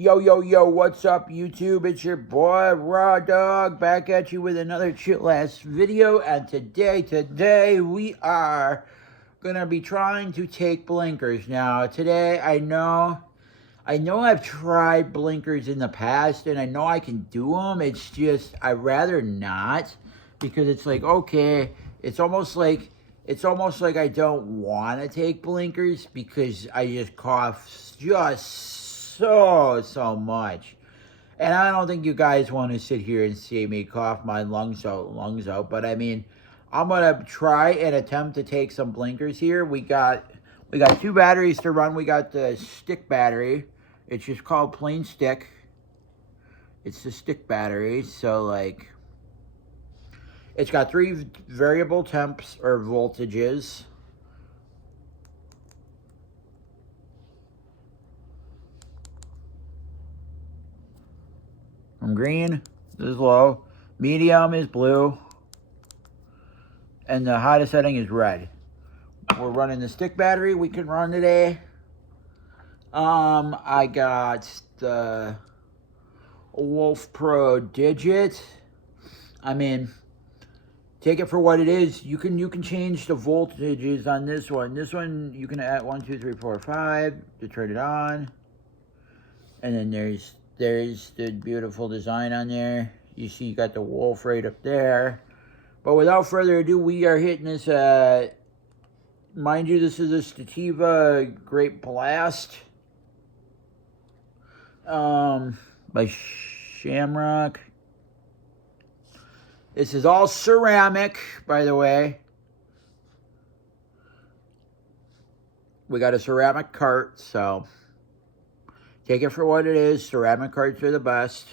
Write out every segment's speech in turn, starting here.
Yo, yo, yo, what's up, YouTube? It's your boy, Raw Dog, back at you with another chill-ass video. And today, we are gonna be trying to take blinkers. Now, today, I know I've tried blinkers in the past, and I know I can do them. It's just, I'd rather not, because it's like, okay, it's almost like I don't want to take blinkers, because I just cough just so much. And I don't think you guys want to sit here and see me cough my lungs out. But I mean, I'm gonna try and attempt to take some blinkers here. We got two batteries to run. We got the stick battery. It's just called plain stick. It's the stick battery. So like, it's got 3 variable temps or voltages. From green is low, medium is blue, and the hottest setting is red. We're running the stick battery we can run today. I got the Wolf Pro Digit. I mean, take it for what it is. You can change the voltages on this one. This one you can add 1, 2, 3, 4, 5 to turn it on. And then there's the beautiful design on there. You see you got the wolf right up there. But without further ado, we are hitting this, mind you, this is a Sativa Great Blast. By Shamrock. This is all ceramic, by the way. We got a ceramic cart, so take it for what it is. Ceramic carts are the best.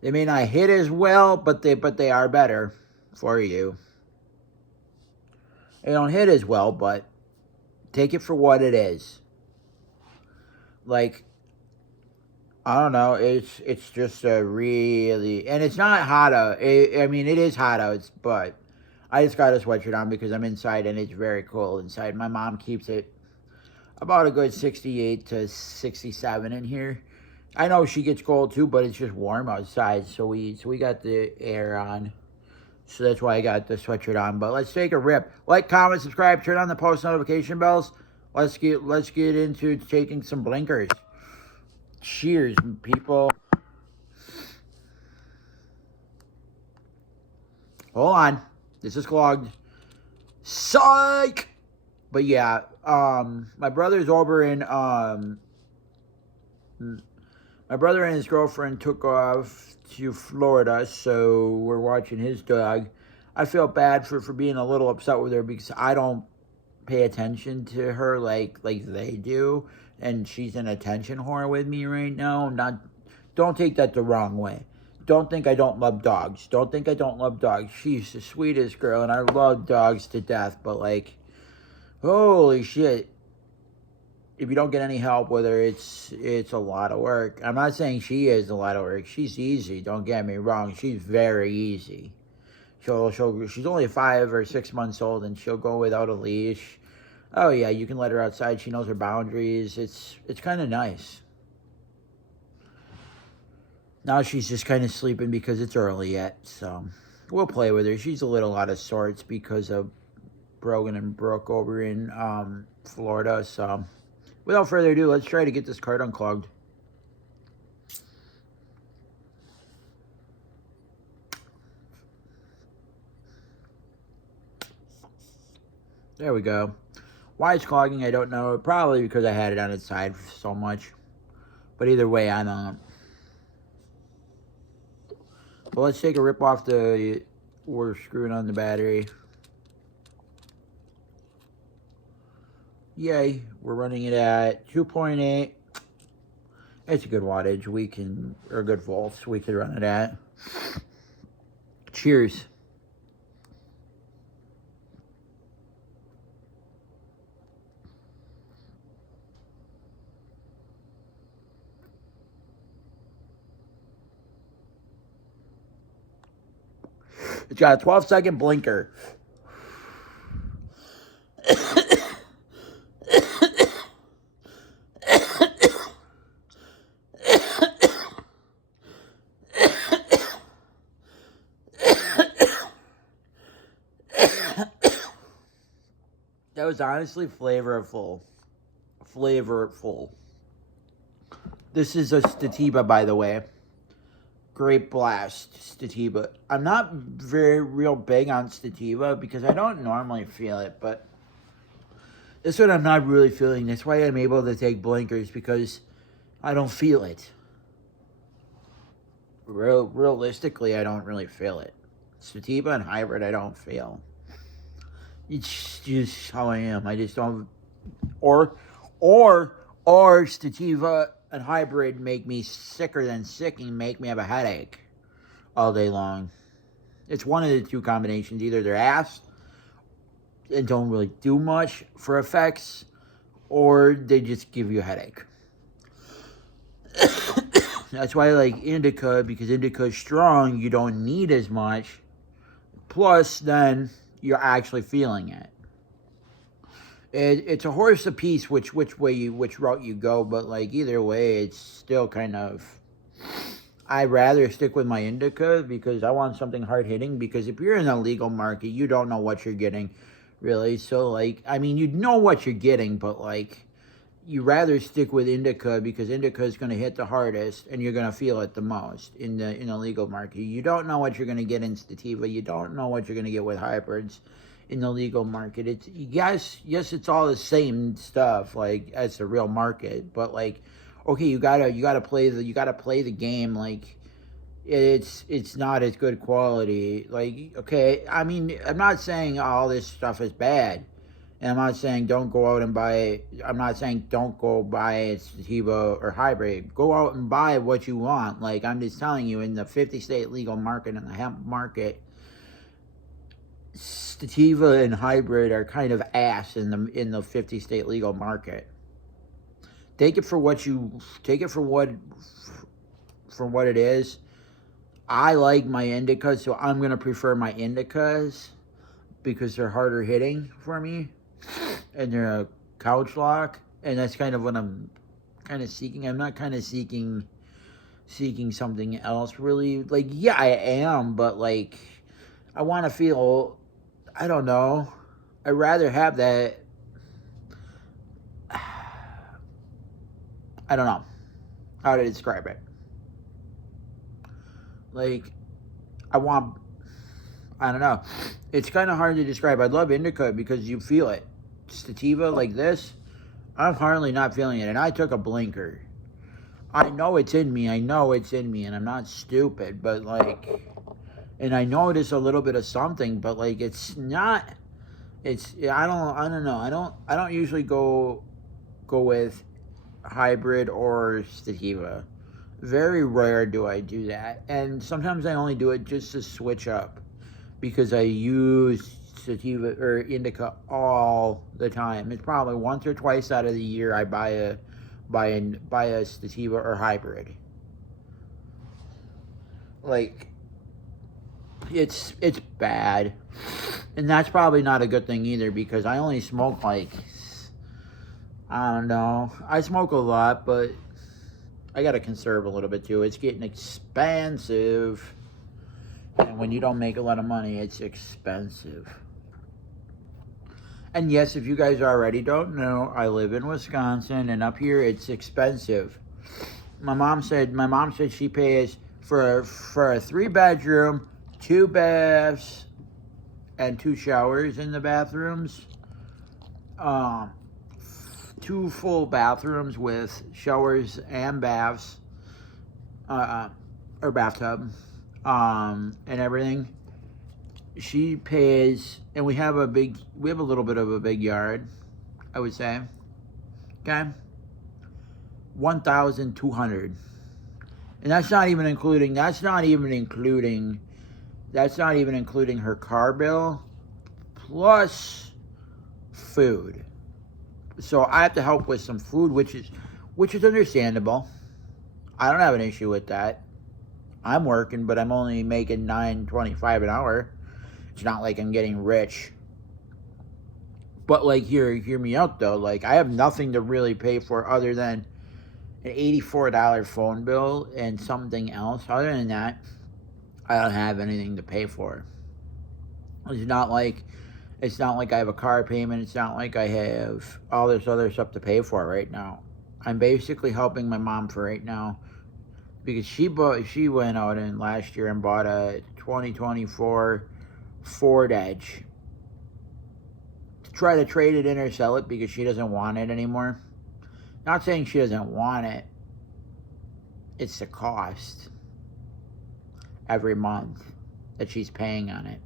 They may not hit as well, but they are better for you. They don't hit as well, but take it for what it is. Like, I don't know. It's just a really, and it's not hot out. I mean, it is hot out, but I just got a sweatshirt on because I'm inside and it's very cold inside. My mom keeps it about a good 68 to 67 in here. I know she gets cold too, but it's just warm outside, so we got the air on. So that's why I got the sweatshirt on. But let's take a rip. Like, comment, subscribe, turn on the post notification bells. Let's get into taking some blinkers. Cheers, people. Hold on. This is clogged. Psych! But yeah, my brother's over in, my brother and his girlfriend took off to Florida, so we're watching his dog. I feel bad for being a little upset with her because I don't pay attention to her like they do, and she's an attention whore with me right now. Don't take that the wrong way. Don't think I don't love dogs. Don't think I don't love dogs. She's the sweetest girl, and I love dogs to death, but like, holy shit. If you don't get any help with her, it's a lot of work. I'm not saying she is a lot of work. She's easy, don't get me wrong. She's very easy. She's only 5 or 6 months old, and she'll go without a leash. Oh yeah, you can let her outside. She knows her boundaries. It's kind of nice. Now she's just kind of sleeping because it's early yet, so we'll play with her. She's a little out of sorts because of Brogan and Brooke over in Florida, so without further ado, let's try to get this cart unclogged. There we go. Why it's clogging, I don't know. Probably because I had it on its side so much. But either way, I don't. Well, let's take a rip off we're screwing on the battery. Yay, we're running it at 2.8. It's a good wattage. Or good volts, we could run it at. Cheers. It's got a 12-second blinker. most honestly flavorful. Flavorful. This is a Stativa, by the way. Grape Blast Stativa. I'm not very real big on Stativa because I don't normally feel it, but this one I'm not really feeling. That's why I'm able to take blinkers, because I don't feel it. Realistically, I don't really feel it. Sativa and hybrid, I don't feel. It's just how I am. I just don't. Or, or Sativa and hybrid make me sicker than sick and make me have a headache all day long. It's one of the two combinations. Either they're ass and don't really do much for effects, or they just give you a headache. That's why I like indica, because indica is strong. You don't need as much. Plus, then you're actually feeling it. It's a horse apiece which route you go, but like either way, it's still kind of. I'd rather stick with my indica because I want something hard hitting. Because if you're in a legal market, you don't know what you're getting, really. So like, I mean, you know what you're getting, but like, you rather stick with indica because indica is going to hit the hardest and you're going to feel it the most in the legal market. You don't know what you're going to get in sativa. You don't know what you're going to get with hybrids in the legal market. It's yes, it's all the same stuff like as the real market, but like, okay, you gotta play the game. Like, it's not as good quality. Like, okay, I mean, I'm not saying all this stuff is bad. And I'm not saying don't go out and buy. I'm not saying don't go buy a sativa or hybrid. Go out and buy what you want. Like, I'm just telling you, in the 50-state legal market and the hemp market, sativa and hybrid are kind of ass in the 50-state legal market. Take it for what it is. I like my indicas, so I'm gonna prefer my indicas because they're harder hitting for me. And they're a couch lock, and that's kind of what I'm kind of seeking. I'm not kind of seeking something else, really. Like, yeah, I am, but like, I want to feel, I don't know, I'd rather have that, I don't know how to describe it. Like, I don't know. It's kind of hard to describe. I love indica because you feel it. Sativa like this, I'm hardly not feeling it. And I took a blinker. I know it's in me. And I'm not stupid. But like, and I notice a little bit of something. But like, it's not. I don't know. I don't usually go with hybrid or sativa. Very rare do I do that. And sometimes I only do it just to switch up, because I use sativa or indica all the time. It's probably once or twice out of the year I buy a sativa or hybrid. Like, it's bad, and that's probably not a good thing either, because I only smoke like, I don't know. I smoke a lot, but I gotta conserve a little bit too. It's getting expensive. And when you don't make a lot of money, it's expensive. And yes, if you guys already don't know, I live in Wisconsin, and up here it's expensive. My mom said she pays for a 3-bedroom, 2 baths, and 2 showers in the bathrooms. 2 full bathrooms with showers and baths, or bathtub. And everything. She pays, and we have a little bit of a big yard, I would say. Okay, $1,200, and that's not even including her car bill plus food. So I have to help with some food, which is understandable. I don't have an issue with that. I'm working, but I'm only making $9.25 an hour. It's not like I'm getting rich. But like, hear me out though. Like, I have nothing to really pay for other than an $84 phone bill and something else. Other than that, I don't have anything to pay for. It's not like It's not like I have a car payment. It's not like I have all this other stuff to pay for right now. I'm basically helping my mom for right now because she went out and last year and bought a 2024 Ford Edge to try to trade it in or sell it because she doesn't want it anymore. Not saying she doesn't want it. It's the cost every month that she's paying on it.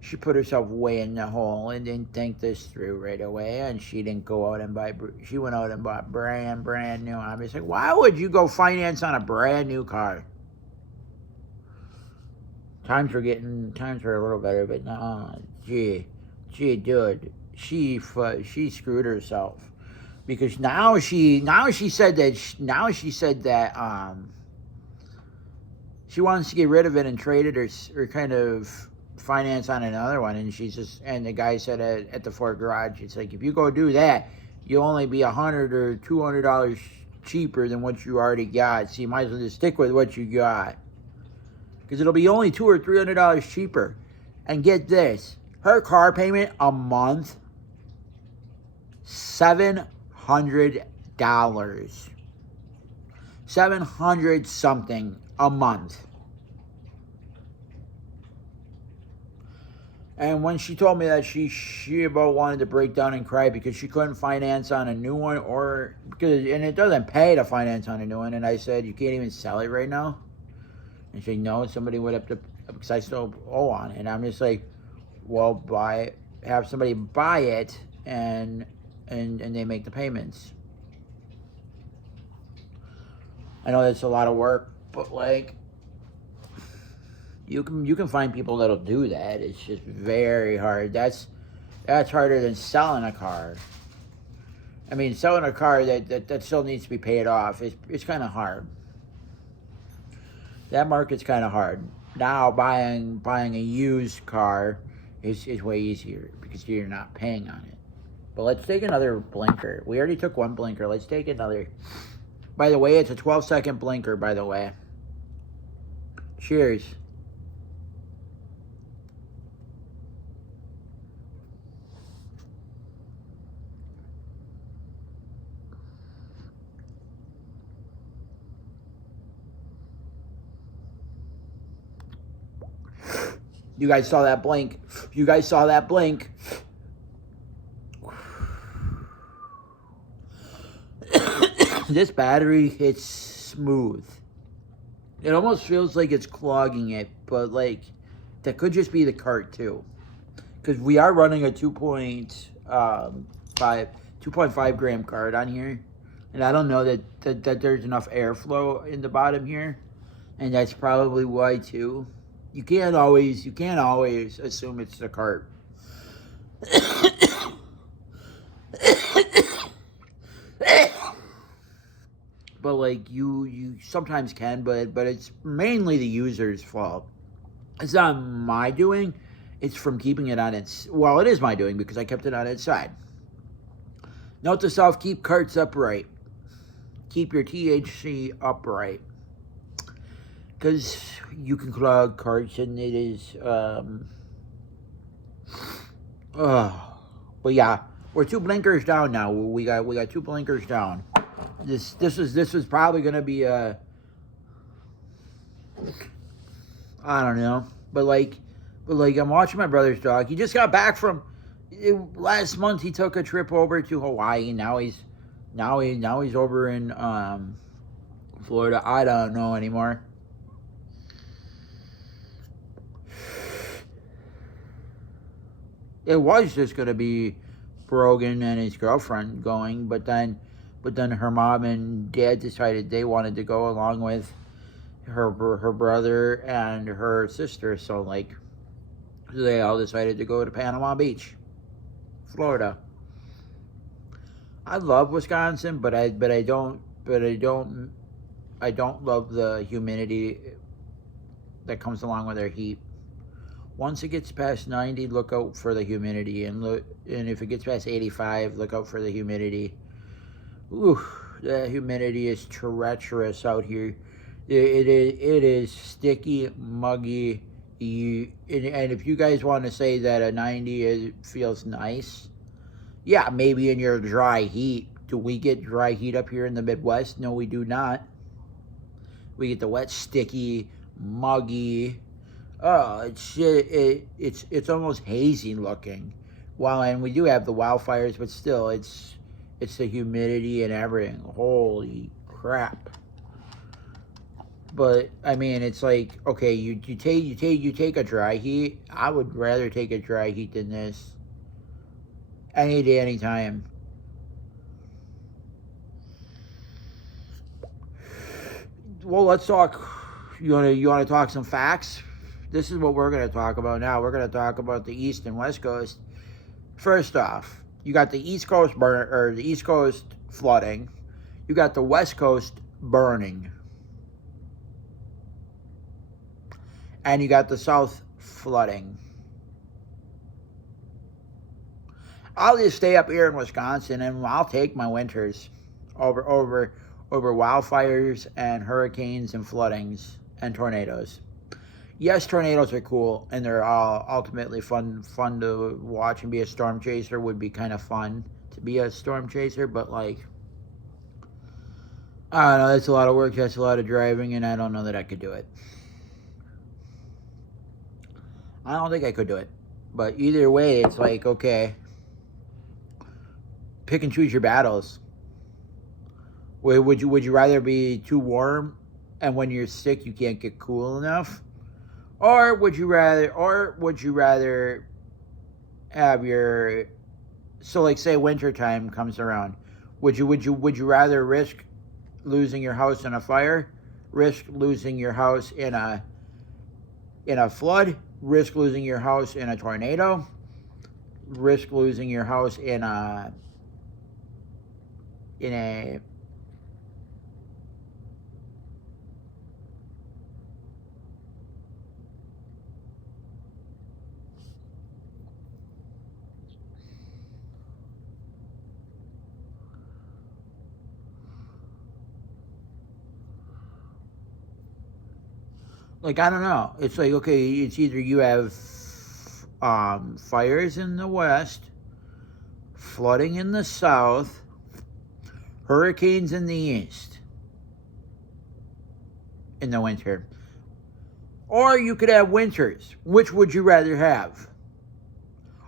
She put herself way in the hole and didn't think this through right away, and she didn't go out and buy. She went out and bought brand new. I'm just like, why would you go finance on a brand new car? Times were a little better, but no, gee, dude, she screwed herself because now she said that she wants to get rid of it and trade it or kind of finance on another one, and the guy said at the Ford garage, it's like, if you go do that, you'll only be $100 or $200 cheaper than what you already got, so you might as well just stick with what you got because it'll be only $200 or $300 cheaper. And get this, her car payment a month, $700, $700 something a month. And when she told me that, she about wanted to break down and cry because she couldn't finance on a new one, and it doesn't pay to finance on a new one. And I said, you can't even sell it right now. And she said, no, somebody would have to, because I still owe on it. And I'm just like, well, have somebody buy it and they make the payments. I know that's a lot of work, but like, you can find people that'll do that. It's just very hard. That's harder than selling a car. I mean, selling a car that still needs to be paid off, it's kind of hard. That market's kind of hard. Now buying a used car is way easier because you're not paying on it. But let's take another blinker. We already took one blinker. Let's take another. By the way, it's a 12-second blinker, by the way. Cheers. You guys saw that blink. You guys saw that blink. This battery hits smooth. It almost feels like it's clogging it, but like that could just be the cart too. Because we are running a 2.5 gram cart on here. And I don't know that there's enough airflow in the bottom here. And that's probably why too. You can't always assume it's the cart. But like you sometimes can, but it's mainly the user's fault. It's not my doing. It's from keeping it on its, well, it is my doing because I kept it on its side. Note to self, keep carts upright. Keep your THC upright. Because you can clog carts and it is, but yeah, we're 2 blinkers down now. We got 2 blinkers down. This is probably gonna be a, I don't know, but like I'm watching my brother's dog. He just got back from, last month he took a trip over to Hawaii. Now he's over in Florida. I don't know anymore. It was just gonna be Brogan and his girlfriend going, but then her mom and dad decided they wanted to go along with her brother and her sister. So like, they all decided to go to Panama Beach, Florida. I love Wisconsin, but I don't love the humidity that comes along with their heat. Once it gets past 90, look out for the humidity, and if it gets past 85, look out for the humidity. Ooh, the humidity is treacherous out here. It is sticky, muggy, And if you guys want to say that a 90 feels nice, yeah, maybe in your dry heat. Do we get dry heat up here in the Midwest? No, we do not. We get the wet, sticky, muggy. Oh, it's almost hazy looking. Well, and we do have the wildfires, but still, it's the humidity and everything. Holy crap! But I mean, it's like, okay, you take a dry heat. I would rather take a dry heat than this any day, anytime. Well, let's talk. You wanna talk some facts? This is what we're gonna talk about now. We're gonna talk about the East and West Coast. First off, you got the East Coast the East Coast flooding. You got the West Coast burning, and you got the South flooding. I'll just stay up here in Wisconsin, and I'll take my winters over wildfires and hurricanes and floodings and tornadoes. Yes, tornadoes are cool, and they're all ultimately fun to watch, and be a storm chaser would be kind of fun to be a storm chaser, but like, I don't know, that's a lot of work, that's a lot of driving, and I don't know that I could do it. I don't think I could do it. But either way, it's like, okay, pick and choose your battles. Would you rather be too warm, and when you're sick you can't get cool enough? Or would you rather have your, so like, say winter time comes around, would you rather risk losing your house in a fire, risk losing your house in a flood, risk losing your house in a tornado, risk losing your house in a like, I don't know. It's like, okay, it's either you have fires in the west, flooding in the south, hurricanes in the east in the winter. Or you could have winters. Which would you rather have?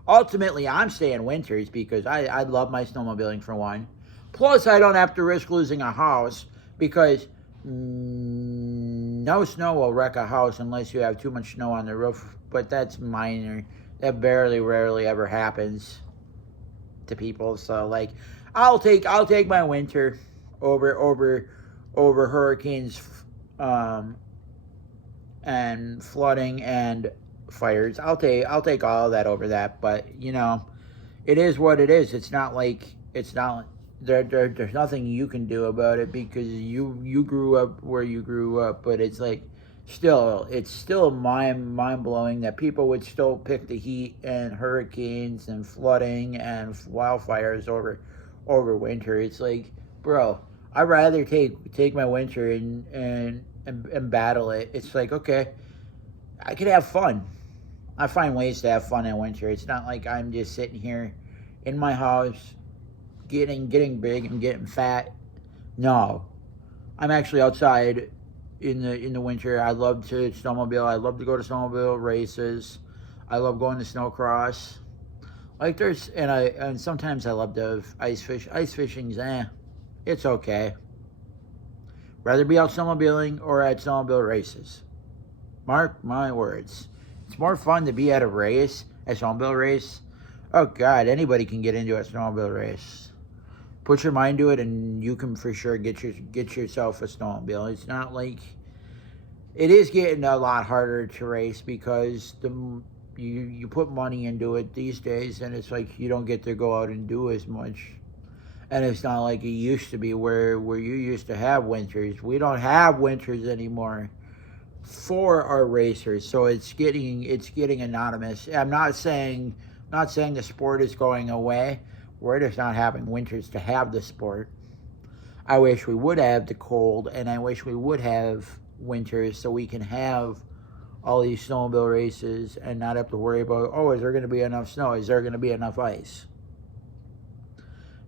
Ultimately, I'm saying winters because I love my snowmobiling, for one. Plus, I don't have to risk losing a house because no snow will wreck a house unless you have too much snow on the roof. But that's minor. That rarely ever happens to people. So, like, I'll take my winter over hurricanes, and flooding and fires. I'll take all of that over that. But it is what it is. It's not like there's nothing you can do about it because you grew up where you grew up. But it's like, it's still mind blowing that people would still pick the heat and hurricanes and flooding and wildfires over winter. It's like, bro, I'd rather take my winter and battle it. It's like, okay, I could have fun. I find ways to have fun in winter. It's not like I'm just sitting here in my house getting big and getting fat. No, I'm actually outside in the winter. I love to snowmobile. I love to go to snowmobile races. I love going to snowcross. Like, and sometimes I love to ice fish. Ice fishing's it's okay. Rather be out snowmobiling or at snowmobile races. Mark my words. It's more fun to be at a snowmobile race. Oh God, anybody can get into a snowmobile race. Put your mind to it, and you can for sure get yourself a snowmobile. It's not like, it is getting a lot harder to race because you put money into it these days, and it's like you don't get to go out and do as much. And it's not like it used to be where you used to have winters. We don't have winters anymore for our racers, so it's getting anonymous. I'm not saying the sport is going away. We're just not having winters to have the sport. I wish we would have the cold, and I wish we would have winters so we can have all these snowmobile races and not have to worry about, oh, is there going to be enough snow? Is there going to be enough ice?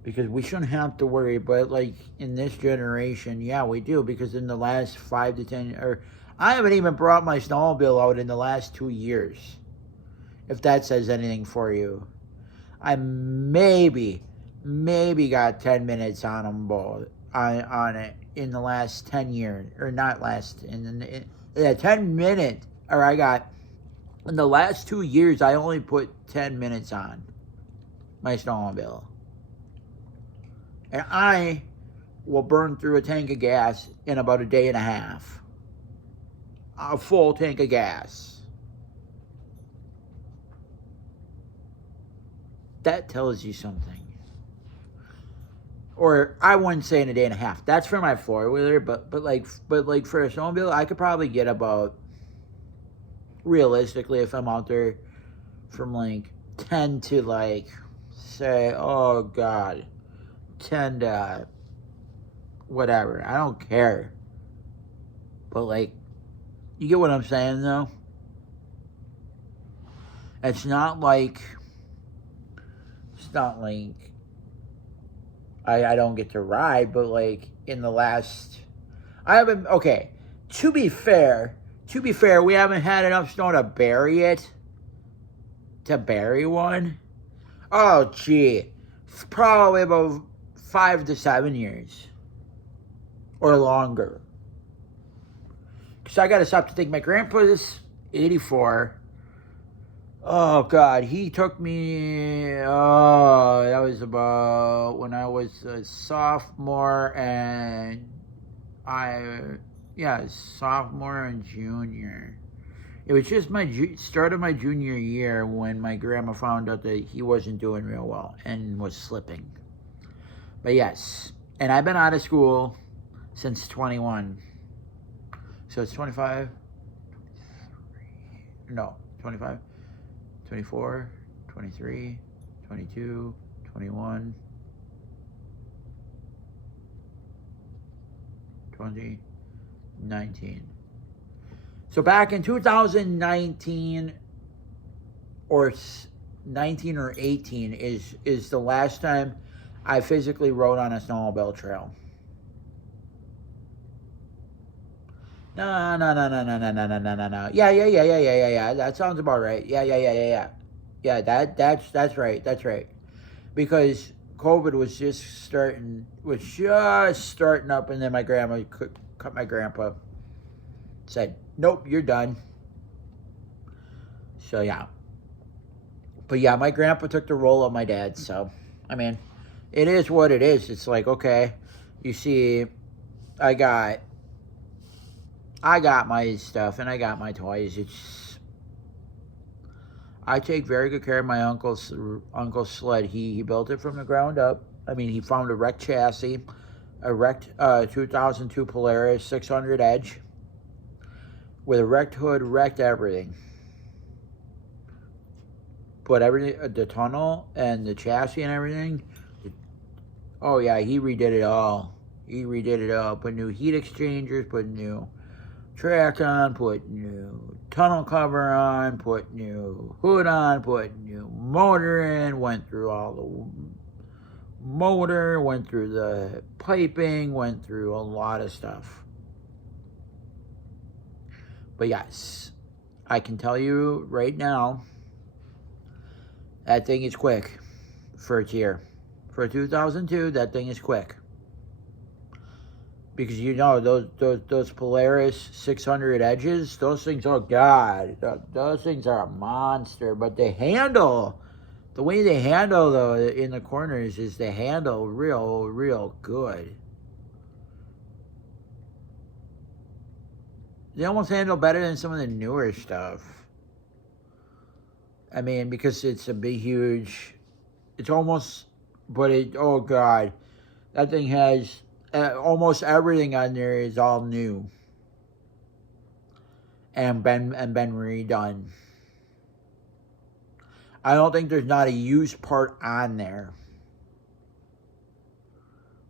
Because we shouldn't have to worry, but like in this generation, yeah, we do. Because in the last 5 to 10, or I haven't even brought my snowmobile out in the last 2 years. If that says anything for you, I maybe got 10 minutes on them both on it in the last 10 years, or not last yeah, 10 minutes. Or I got in the last 2 years, I only put 10 minutes on my snowmobile. And I will burn through a tank of gas in about a day and a half. A full tank of gas. That tells you something. Or I wouldn't say in a day and a half. That's for my four-wheeler, but like for a snowmobile, I could probably get about, realistically, if I'm out there, from like 10 to like, say, oh God, 10 to whatever. I don't care. But like, you get what I'm saying though? It's not like I don't get to ride, but like in the last, I haven't, okay, to be fair, we haven't had enough snow to bury it. To bury one? Oh, gee. Probably about 5 to 7 years. Or longer. Because I got to stop to think. My grandpa's 84. Oh, God. He took me... Oh, that was about when I was a sophomore and... sophomore and junior. It was just my start of my junior year when my grandma found out that he wasn't doing real well and was slipping. But yes, and I've been out of school since 21. So it's 25, 25, 24, 23, 22, 21, 20, 19. So back in 2019 or 19 or 18 is the last time I physically rode on a snowmobile trail. No. Yeah. That sounds about right. Yeah. Yeah, that's right. That's right. Because COVID was just starting up, and then my grandma cut my grandpa. Said, nope, you're done. So, yeah. But, yeah, my grandpa took the role of my dad. So, I mean, it is what it is. It's like, okay, you see, I got my stuff and I got my toys. I take very good care of my uncle's sled. He built it from the ground up. I mean, he found a wrecked chassis, a wrecked 2002 Polaris 600 Edge. With a wrecked hood, wrecked everything. But everything, the tunnel and the chassis and everything, oh yeah, he redid it all. Put new heat exchangers, put new track on, put new tunnel cover on, put new hood on, put new motor in, went through all the motor, went through the piping, went through a lot of stuff. But yes, I can tell you right now, that thing is quick for its year. For 2002, that thing is quick. Because you know, those Polaris 600 Edges, those things, oh God, those things are a monster. But they handle, the way they handle though in the corners is they handle real good. They almost handle better than some of the newer stuff. I mean, because it's a big, huge... It's almost... But it... Oh, God. That thing has... almost everything on there is all new. And been redone. I don't think there's not a used part on there.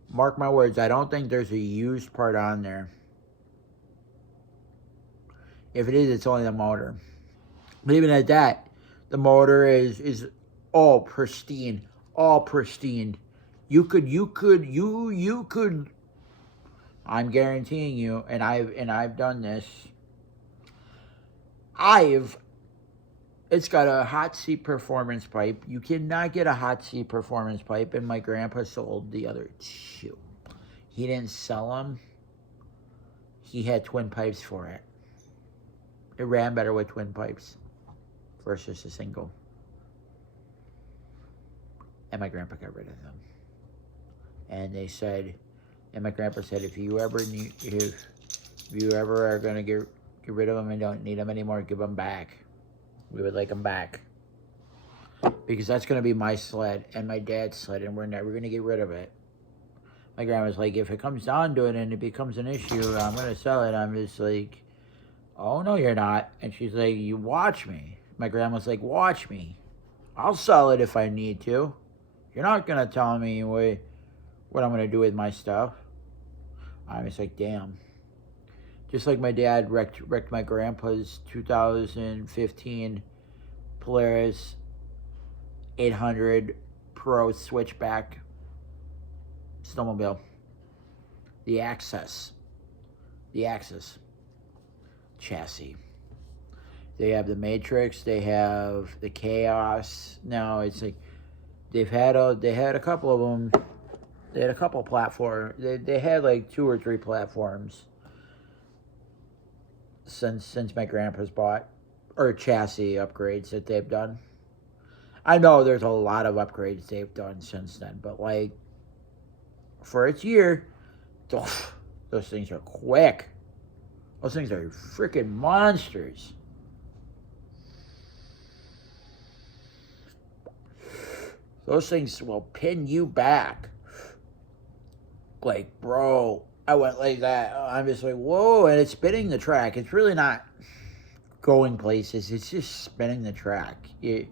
Mark my words. I don't think there's a used part on there. If it is, it's only the motor. But even at that, the motor is all pristine, all pristine. You could. I'm guaranteeing you, and I've done this. I've It's got a hot seat performance pipe. You cannot get a hot seat performance pipe, and my grandpa sold the other two. He didn't sell them. He had twin pipes for it. It ran better with twin pipes versus a single. And my grandpa got rid of them. And they said, and my grandpa said, if you ever are gonna get rid of them and don't need them anymore, give them back. We would like them back. Because that's going to be my sled and my dad's sled, and we're never going to get rid of it. My grandma's like, if it comes down to it and it becomes an issue, I'm going to sell it. I'm just like, oh, no, you're not. And she's like, you watch me. My grandma's like, watch me. I'll sell it if I need to. You're not going to tell me what I'm going to do with my stuff. I'm just like, damn. Just like my dad wrecked my grandpa's 2015 Polaris 800 Pro Switchback snowmobile. The Access chassis. They have the Matrix. They have the Chaos. Now it's like they had a couple of them. They had a couple of platforms. They had like 2 or 3 platforms since my grandpa's bought, or chassis upgrades that they've done. I know there's a lot of upgrades they've done since then, but like for its year, those things are quick. Those things are freaking monsters. Those things will pin you back. Like, bro, I went like that. I'm just like, whoa, and it's spinning the track. It's really not going places. It's just spinning the track. You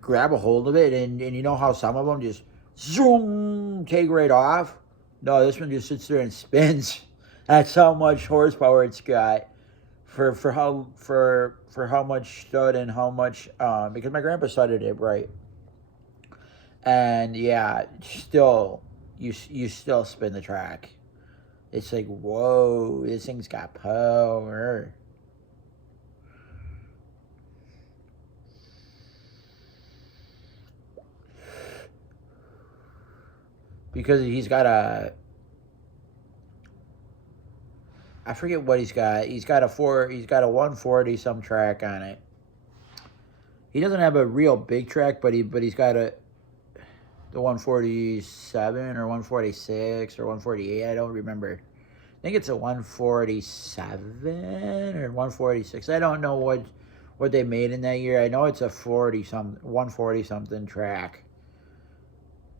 grab a hold of it, and you know how some of them just zoom, take right off? No, this one just sits there and spins. That's how much horsepower it's got for how much stud and how much, because my grandpa studded it right. And yeah, still, you still spin the track. It's like, whoa, this thing's got power. Because he's got I forget what he's got. He's got a 140 some track on it. He doesn't have a real big track, but he's got the 147 or 146 or 148. I don't remember. I think it's a 147 or 146. I don't know what they made in that year. I know it's a 140 something track.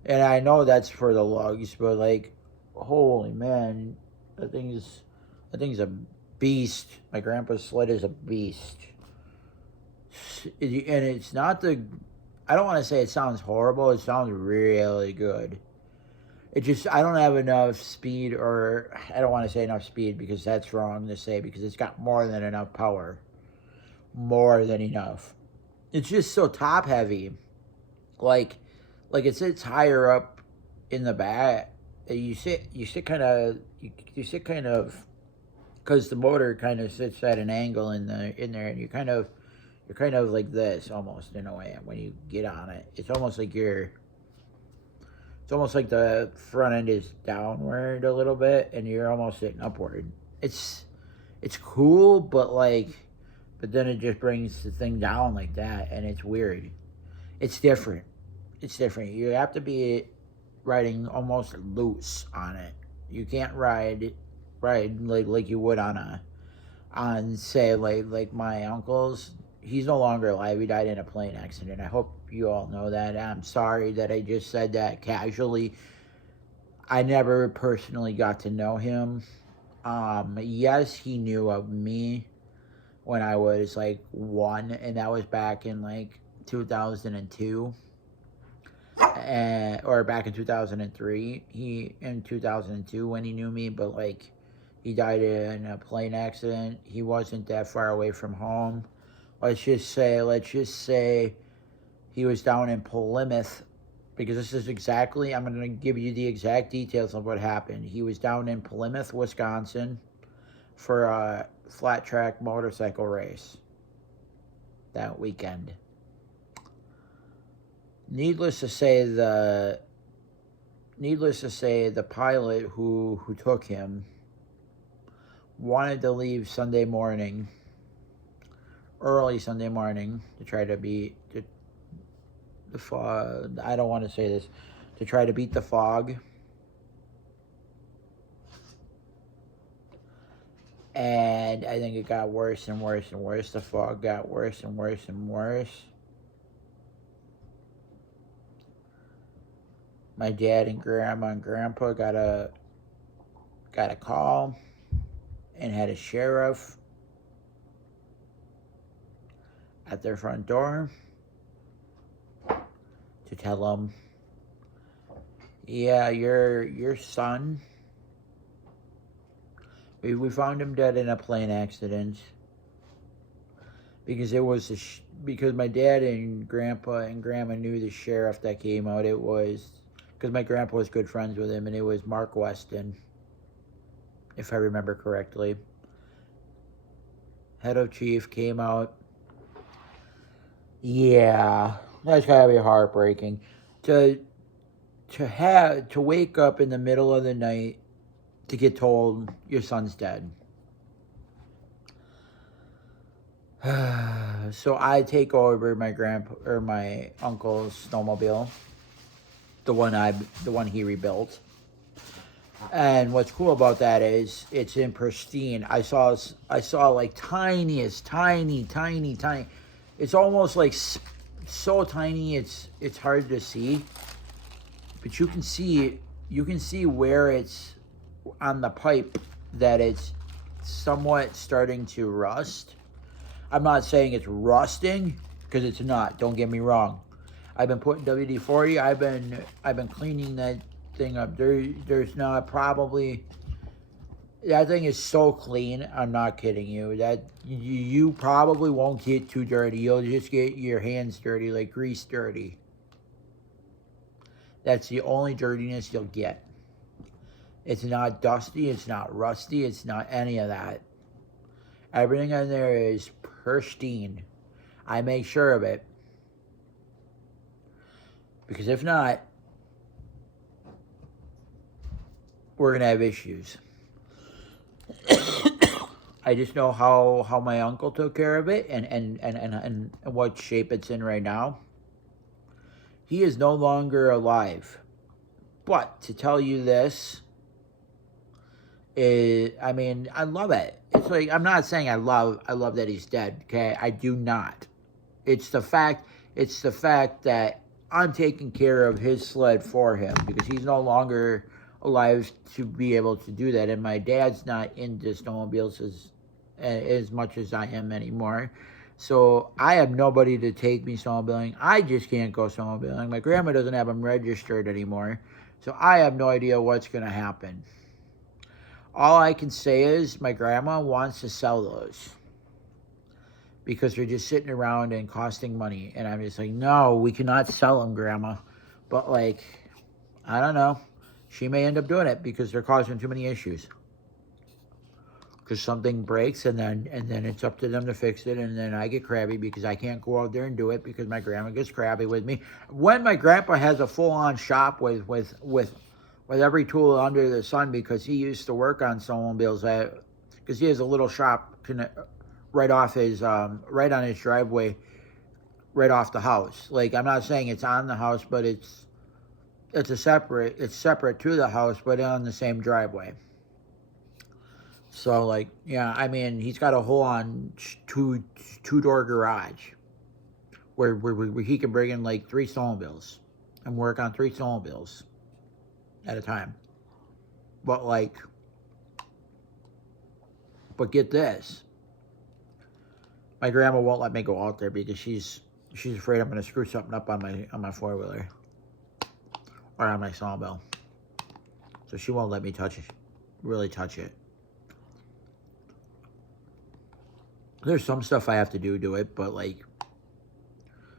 And I know that's for the lugs, but like, holy man, that thing's a beast. My grandpa's sled is a beast. And it's not I don't want to say it sounds horrible. It sounds really good. I don't have enough speed, or I don't want to say enough speed because that's wrong to say, because it's got more than enough power. More than enough. It's just so top heavy. Like it sits higher up in the back. You sit kind of, because the motor kind of sits at an angle in there, and you're kind of like this almost in a way when you get on it. It's almost like the front end is downward a little bit, and you're almost sitting upward. It's cool, but then it just brings the thing down like that, and it's weird. It's different. You have to be riding almost loose on it. You can't ride like you would on say like my uncle's. He's no longer alive. He died in a plane accident. I hope you all know that. I'm sorry that I just said that casually. I never personally got to know him. Yes, he knew of me when I was like 1, and that was back in like 2002. Or back in 2003. In 2002 when he knew me, but like He died in a plane accident. He wasn't that far away from home. Let's just say he was down in Plymouth, because this is exactly, I'm going to give you the exact details of what happened. He was down in Plymouth, Wisconsin for a flat track motorcycle race that weekend. Needless to say, the pilot who took him wanted to leave early Sunday morning, to try to beat the fog. I don't want to say this, to try to beat the fog. And I think it got worse and worse and worse. The fog got worse and worse and worse. My dad and grandma and grandpa got a call and had a sheriff at their front door to tell them, yeah, your son, we found him dead in a plane accident. Because because my dad and grandpa and grandma knew the sheriff that came out. It was because my grandpa was good friends with him, and it was Mark Weston, if I remember correctly. Head of chief came out. Yeah, that's gotta be heartbreaking. To wake up in the middle of the night to get told your son's dead. So I take over my uncle's snowmobile, the one he rebuilt. And what's cool about that is it's in pristine. I saw like tiny. It's almost like so tiny it's hard to see, but you can see where it's on the pipe that it's somewhat starting to rust. I'm not saying it's rusting, because it's not. Don't get me wrong. I've been putting WD-40. I've been cleaning that thing up. There's not probably, that thing is so clean. I'm not kidding you. That you probably won't get too dirty. You'll just get your hands dirty, like grease dirty. That's the only dirtiness you'll get. It's not dusty. It's not rusty. It's not any of that. Everything in there is pristine. I make sure of it. Because if not, we're going to have issues. I just know how my uncle took care of it and what shape it's in right now. He is no longer alive. But to tell you this, I mean, I love it. It's like, I'm not saying I love that he's dead, okay? I do not. It's the fact that I'm taking care of his sled for him, because he's no longer alive to be able to do that. And my dad's not into snowmobiles as much as I am anymore. So I have nobody to take me snowmobiling. I just can't go snowmobiling. My grandma doesn't have them registered anymore. So I have no idea what's going to happen. All I can say is my grandma wants to sell those because they're just sitting around and costing money. And I'm just like, no, we cannot sell them, Grandma. But, like, I don't know. She may end up doing it because they're causing too many issues. Because something breaks, and then it's up to them to fix it, and then I get crabby because I can't go out there and do it because my grandma gets crabby with me. When my grandpa has a full-on shop with every tool under the sun, because he used to work on snowmobiles, because he has a little shop right on his driveway, right off the house. Like, I'm not saying it's on the house, but it's separate to the house, but on the same driveway. So, like, yeah, I mean, he's got a whole-on two-door garage where he can bring in, like, 3 snowmobiles and work on 3 snowmobiles at a time. But, like, but get this. My grandma won't let me go out there because she's afraid I'm going to screw something up on my four-wheeler or on my snowmobile. So she won't let me really touch it. There's some stuff I have to do to it, but like,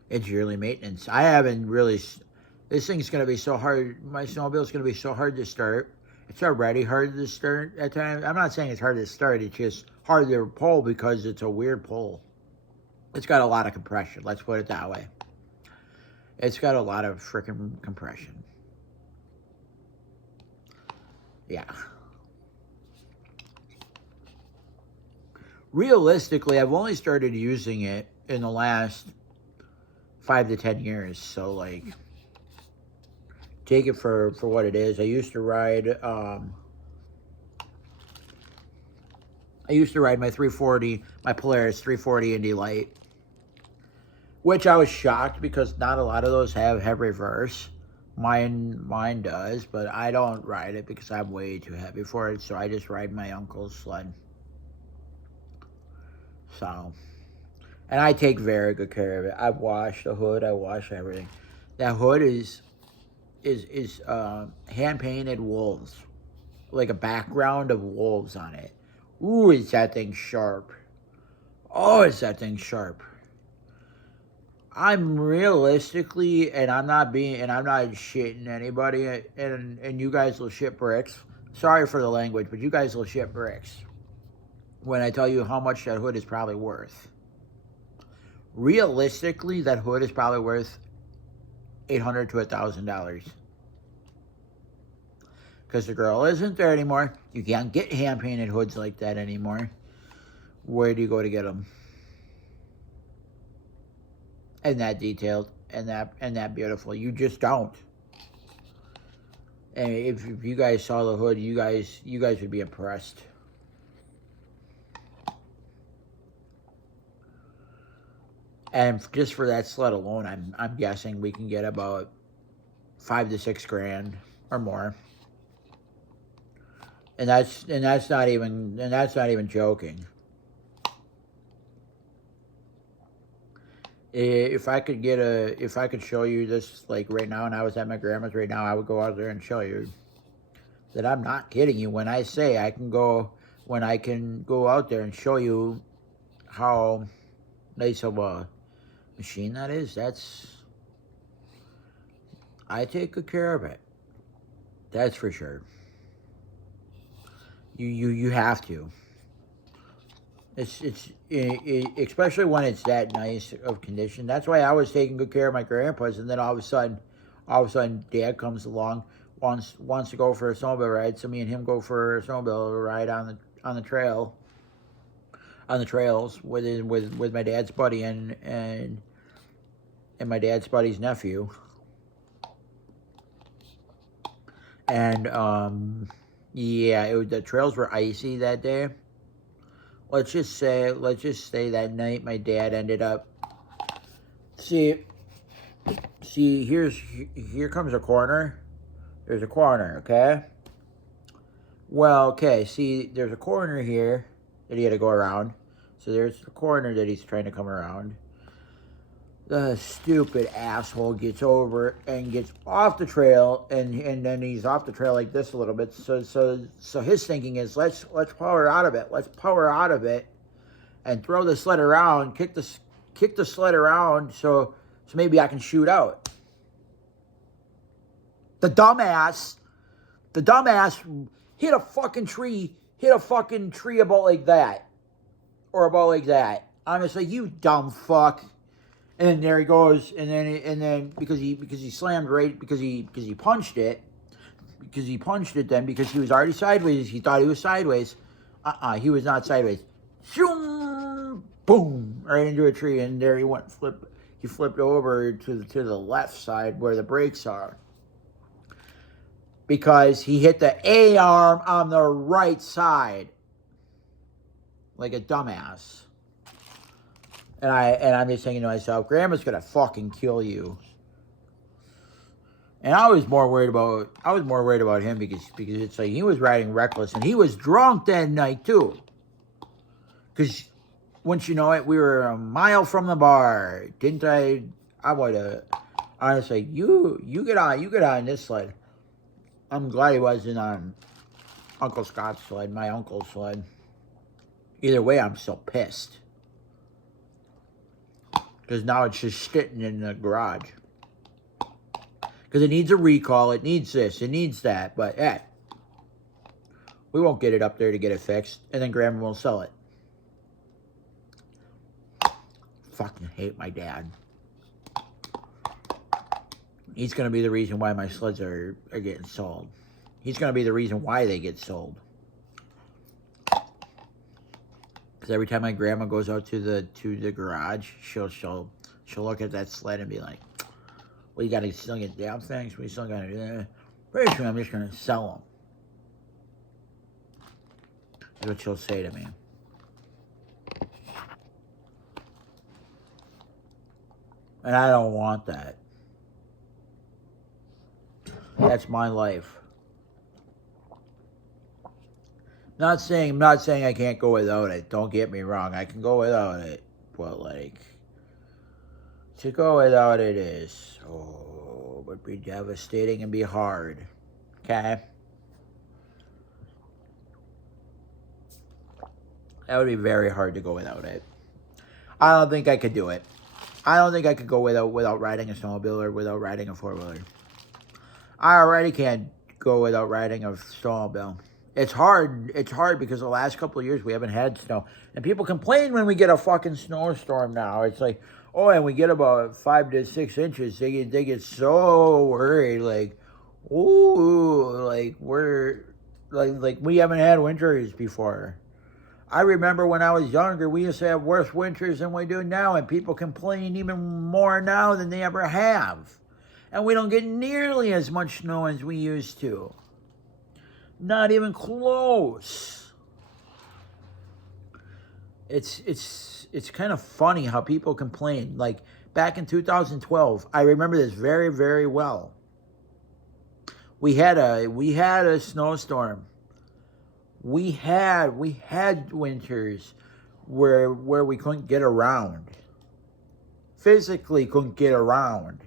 it's yearly maintenance. I haven't really. This thing's gonna be so hard. My snowmobile's gonna be so hard to start. It's already hard to start at times. I'm not saying it's hard to start. It's just hard to pull because it's a weird pull. It's got a lot of compression. Let's put it that way. It's got a lot of freaking compression. Yeah. Realistically, I've only started using it in the last 5 to 10 years. So, like, take it for what it is. I used to ride my 340, my Polaris 340 Indy Light, which I was shocked because not a lot of those have reverse. Mine does, but I don't ride it because I'm way too heavy for it. So I just ride my uncle's sled. So, and I take very good care of it. I've washed the hood. I wash everything. That hood is hand painted wolves, like a background of wolves on it. Ooh, is that thing sharp? Oh, is that thing sharp? I'm realistically, and I'm not shitting anybody, and you guys will shit bricks. Sorry for the language, but you guys will shit bricks when I tell you how much that hood is probably worth. Realistically, that hood is probably worth $800 to $1,000. Because the girl isn't there anymore. You can't get hand-painted hoods like that anymore. Where do you go to get them? And that detailed, and that beautiful. You just don't. And if you guys saw the hood, you guys would be impressed. And just for that sled alone, I'm guessing we can get about $5 to $6 grand or more. And that's not even joking. If I could show you this like right now, and I was at my grandma's right now, I would go out there and show you that I'm not kidding you when I say I can go out there and show you how nice of a machine that is. I take good care of it. That's for sure. You have to. It's especially when it's that nice of condition. That's why I was taking good care of my grandpa's, and then all of a sudden, Dad comes along, wants to go for a snowmobile ride. So me and him go for a snowmobile ride on the trails with my dad's buddy and my dad's buddy's nephew. And yeah, the trails were icy that day. Let's just say that night my dad ended up. See, here comes a corner. There's a corner, okay? Well, okay, see, there's a corner here that he had to go around. So there's the corner that he's trying to come around. The stupid asshole gets over and gets off the trail, and then he's off the trail like this a little bit. So his thinking is let's power out of it. Let's power out of it and throw the sled around, kick the sled around so maybe I can shoot out. The dumbass hit a fucking tree about like that. Or about like that. Honestly, you dumb fuck. And then there he goes, and then because he slammed right because he punched it then because he was already sideways. He thought he was sideways. He was not sideways. Shoom, boom, right into a tree, and there he went. He flipped over to the left side where the brakes are because he hit the A arm on the right side like a dumbass. And I'm just thinking to myself, Grandma's gonna fucking kill you. And I was more worried about him because it's like he was riding reckless and he was drunk that night too. Because once you know it, we were a mile from the bar. Didn't I? I would have honestly, you get on this sled. I'm glad he wasn't on Uncle Scott's sled, my uncle's sled. Either way, I'm still pissed. Because now it's just sitting in the garage. Because it needs a recall, it needs this, it needs that. But, hey, we won't get it up there to get it fixed. And then Grandma won't sell it. Fucking hate my dad. He's going to be the reason why my sleds are getting sold. He's going to be the reason why they get sold. Because every time my grandma goes out to the garage, she'll look at that sled and be like, "Well, you got to still get down things. We still got to do that. Pretty soon I'm just going to sell them." That's what she'll say to me. And I don't want that. That's my life. I'm not saying I can't go without it. Don't get me wrong. I can go without it. But, like, to go without it is, would be devastating and be hard. Okay? That would be very hard to go without it. I don't think I could do it. I don't think I could go without riding a snowmobile or without riding a four-wheeler. I already can't go without riding a snowmobile. It's hard. It's hard because the last couple of years we haven't had snow. And people complain when we get a fucking snowstorm now. It's like, oh, and we get about 5 to 6 inches. They get so worried. Like, ooh, like we're, like we haven't had winters before. I remember when I was younger, we used to have worse winters than we do now. And people complain even more now than they ever have. And we don't get nearly as much snow as we used to. Not even close. It's kind of funny how people complain. Like back in 2012, I remember this very, very well. We had a snowstorm. We had winters where we couldn't get around. Physically couldn't get around.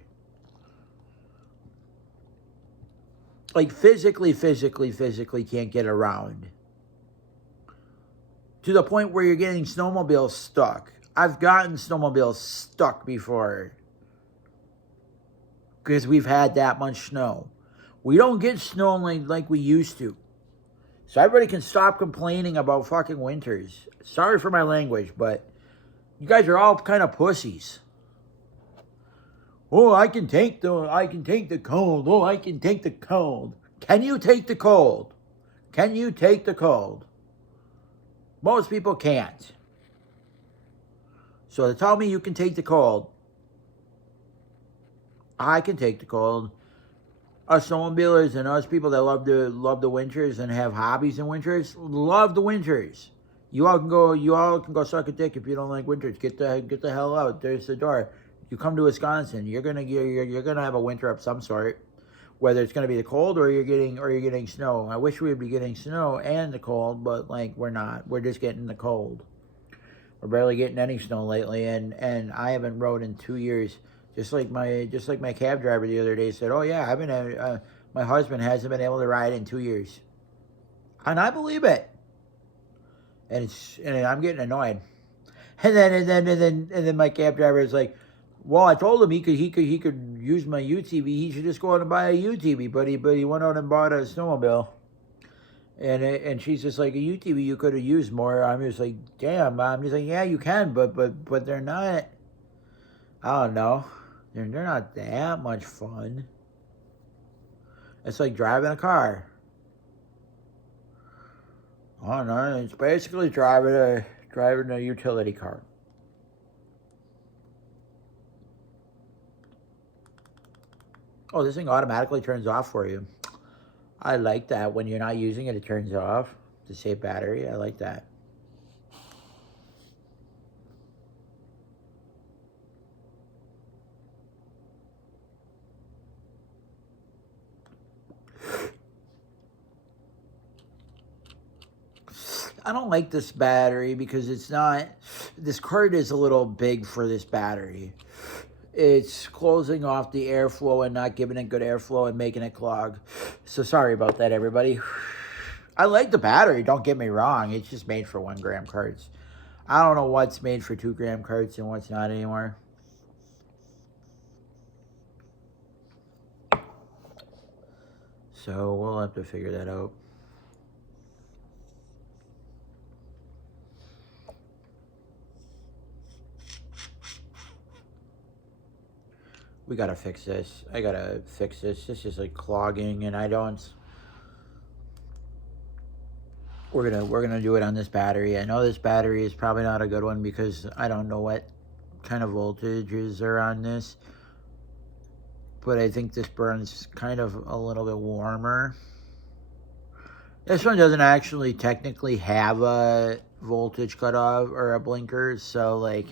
Like physically can't get around. To the point where you're getting snowmobiles stuck. I've gotten snowmobiles stuck before. Because we've had that much snow. We don't get snow like we used to. So everybody can stop complaining about fucking winters. Sorry for my language, but you guys are all kind of pussies. Oh, I can take the cold. Oh, I can take the cold. Can you take the cold? Can you take the cold? Most people can't. So to tell me you can take the cold, I can take the cold. Us snowmobilers and us people that love the winters and have hobbies in winters love the winters. You all can go suck a dick if you don't like winters. Get the hell out. There's the door. You come to Wisconsin, you're gonna have a winter of some sort, whether it's gonna be the cold or you're getting snow. I wish we would be getting snow and the cold, but like we're not. We're just getting the cold. We're barely getting any snow lately, and I haven't rode in 2 years. Just like my cab driver the other day said, "Oh yeah, my husband hasn't been able to ride in 2 years," and I believe it. And I'm getting annoyed. And then my cab driver is like, "Well, I told him he could use my UTV. He should just go out and buy a UTV, but he went out and bought a snowmobile." And she's just like, "A UTV you could have used more." I'm just like, "Damn." I'm just like, "Yeah, you can, but they're not. I don't know. They're not that much fun. It's like driving a car. I don't know. It's basically driving a utility car." Oh, this thing automatically turns off for you. I like that. When you're not using it, it turns off to save battery. I like that. I don't like this battery because this card is a little big for this battery. It's closing off the airflow and not giving it good airflow and making it clog. So sorry about that, everybody. I like the battery, don't get me wrong. It's just made for 1 gram cards. I don't know what's made for 2 gram cards and what's not anymore. So we'll have to figure that out. We gotta fix this. I gotta fix this. This is like clogging, and I don't. We're gonna do it on this battery. I know this battery is probably not a good one because I don't know what kind of voltages are on this, but I think this burns kind of a little bit warmer. This one doesn't actually technically have a voltage cutoff or a blinker, so like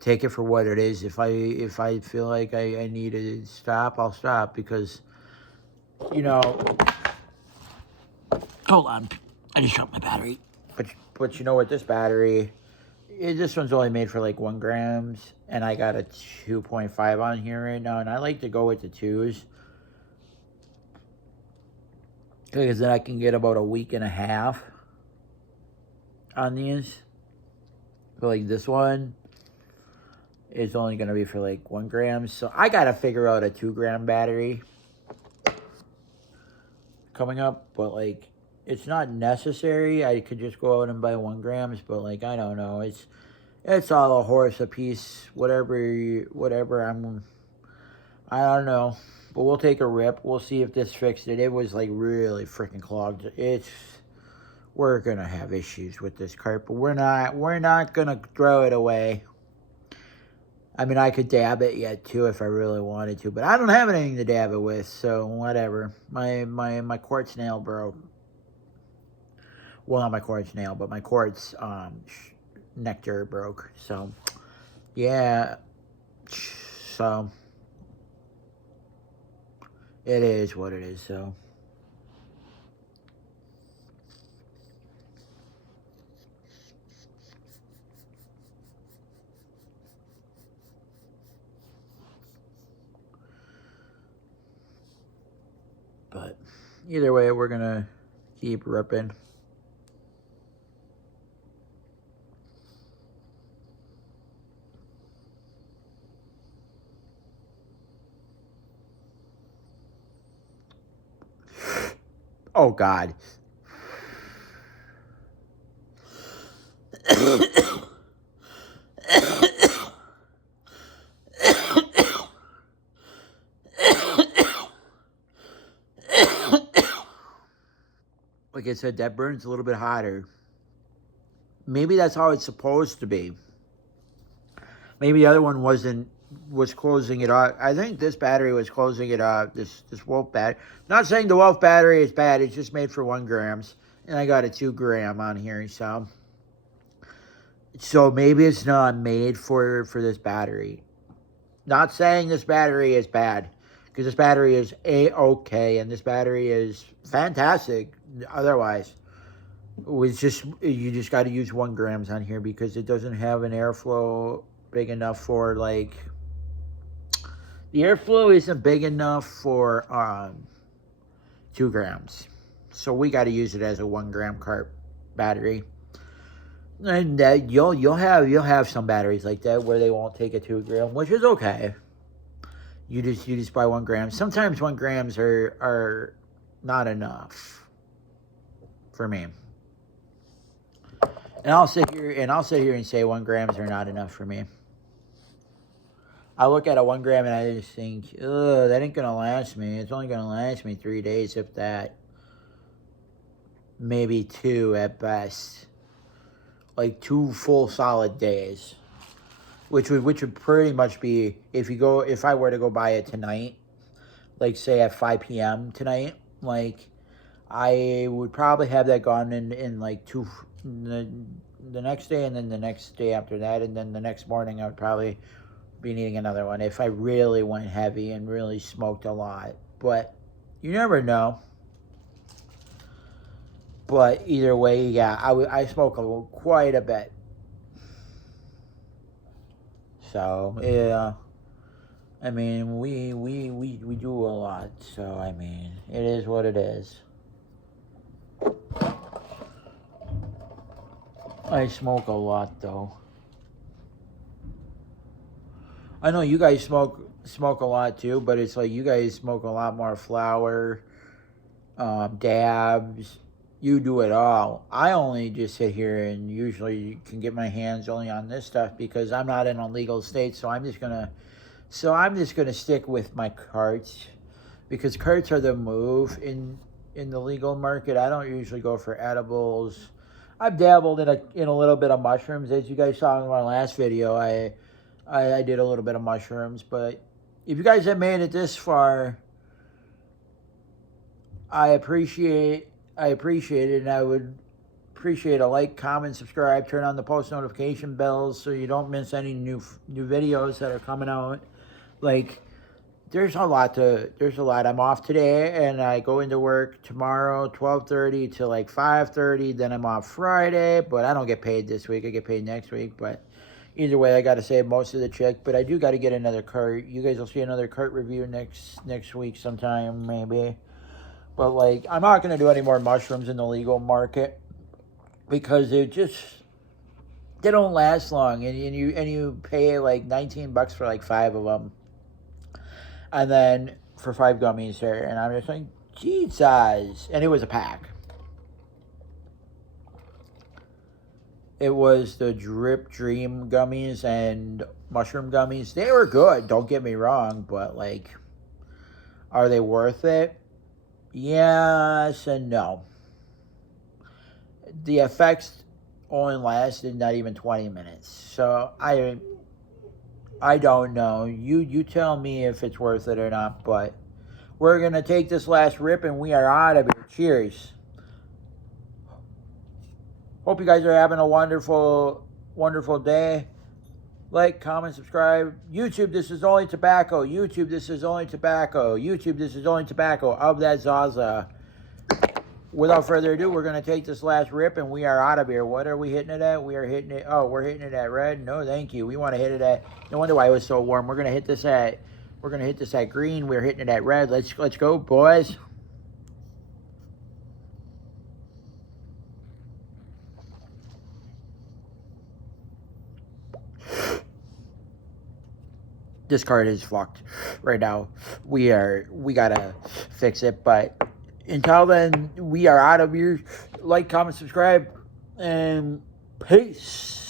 take it for what it is. If I feel like I need to stop, I'll stop, because you know. Hold on, I just dropped my battery. But you know what, this battery, this one's only made for like 1 grams, and I got a 2.5 on here right now, and I like to go with the 2s because then I can get about a week and a half on these. But like this one is only going to be for like 1 gram, so I got to figure out a 2 gram battery coming up, but like it's not necessary. I could just go out and buy 1 grams, but like I don't know, it's all a horse a piece, whatever I don't know, but we'll take a rip. We'll see if this fixed it. It was like really freaking clogged. We're gonna have issues with this cart, but we're not gonna throw it away. I mean, I could dab it yet too if I really wanted to, but I don't have anything to dab it with, so whatever. My quartz nail broke. Well, not my quartz nail, but my quartz nectar broke. So yeah, so it is what it is. So but either way, we're gonna keep ripping. Oh God. Like I said, that burns a little bit hotter. Maybe that's how it's supposed to be. Maybe the other one was closing it off. I think this battery was closing it off. This Wolf battery. Not saying the Wolf battery is bad. It's just made for 1 grams, and I got a 2 gram on here. So maybe it's not made for this battery. Not saying this battery is bad, because this battery is A-okay, and this battery is fantastic. Otherwise, you just got to use 1 grams on here because it doesn't have an airflow big enough for like. The airflow isn't big enough for 2 grams, so we got to use it as a 1 gram cart battery. And you'll have some batteries like that where they won't take a 2 gram, which is okay. You just buy 1 gram. Sometimes 1 grams are not enough for me. And I'll sit here and say 1 grams are not enough for me. I look at a 1 gram and I just think, ugh, that ain't gonna last me. It's only gonna last me 3 days, if that. Maybe 2 at best. Like 2 full solid days. Which would pretty much be if I were to go buy it tonight, like say at 5 p.m. tonight, like I would probably have that gone in like the next day, and then the next day after that, and then the next morning I would probably be needing another one if I really went heavy and really smoked a lot. But you never know. But either way, yeah, I smoke quite a bit. So yeah, I mean we do a lot. So I mean it is what it is. I smoke a lot though. I know you guys smoke a lot too, but it's like you guys smoke a lot more flower. dabs. You do it all. I only just sit here and usually can get my hands only on this stuff because I'm not in a legal state. So I'm just gonna stick with my carts because carts are the move in the legal market. I don't usually go for edibles. I've dabbled in a little bit of mushrooms, as you guys saw in my last video. I did a little bit of mushrooms, but if you guys have made it this far, I appreciate it, and I would appreciate a like, comment, subscribe, turn on the post notification bells so you don't miss any new videos that are coming out. Like, there's a lot. I'm off today, and I go into work tomorrow, 12:30 to like 5:30. Then I'm off Friday, but I don't get paid this week. I get paid next week, but either way, I got to save most of the check. But I do got to get another cart. You guys will see another cart review next week sometime, maybe. But like, I'm not gonna do any more mushrooms in the legal market because they don't last long, and you pay like $19 for like 5 of them. And then for 5 gummies there, and I'm just like, Jesus. And it was a pack. It was the Drip Dream gummies and mushroom gummies. They were good, don't get me wrong, but like, are they worth it? Yes and no. The effects only lasted not even 20 minutes. So I don't know. You tell me if it's worth it or not, but we're going to take this last rip and we are out of here. Cheers. Hope you guys are having a wonderful, wonderful day. Like, comment, subscribe. YouTube, this is only tobacco. YouTube, this is only tobacco. YouTube, this is only tobacco of that Zaza. Without further ado, we're going to take this last rip and we are out of here. What are we hitting it at? We're hitting it at red. No, thank you. We want to hit it at, no wonder why it was so warm. We're going to hit this at green. We're hitting it at red. Let's go, boys. This card is fucked right now. We gotta fix it, but until then, we are out of here. Like, comment, subscribe, and peace.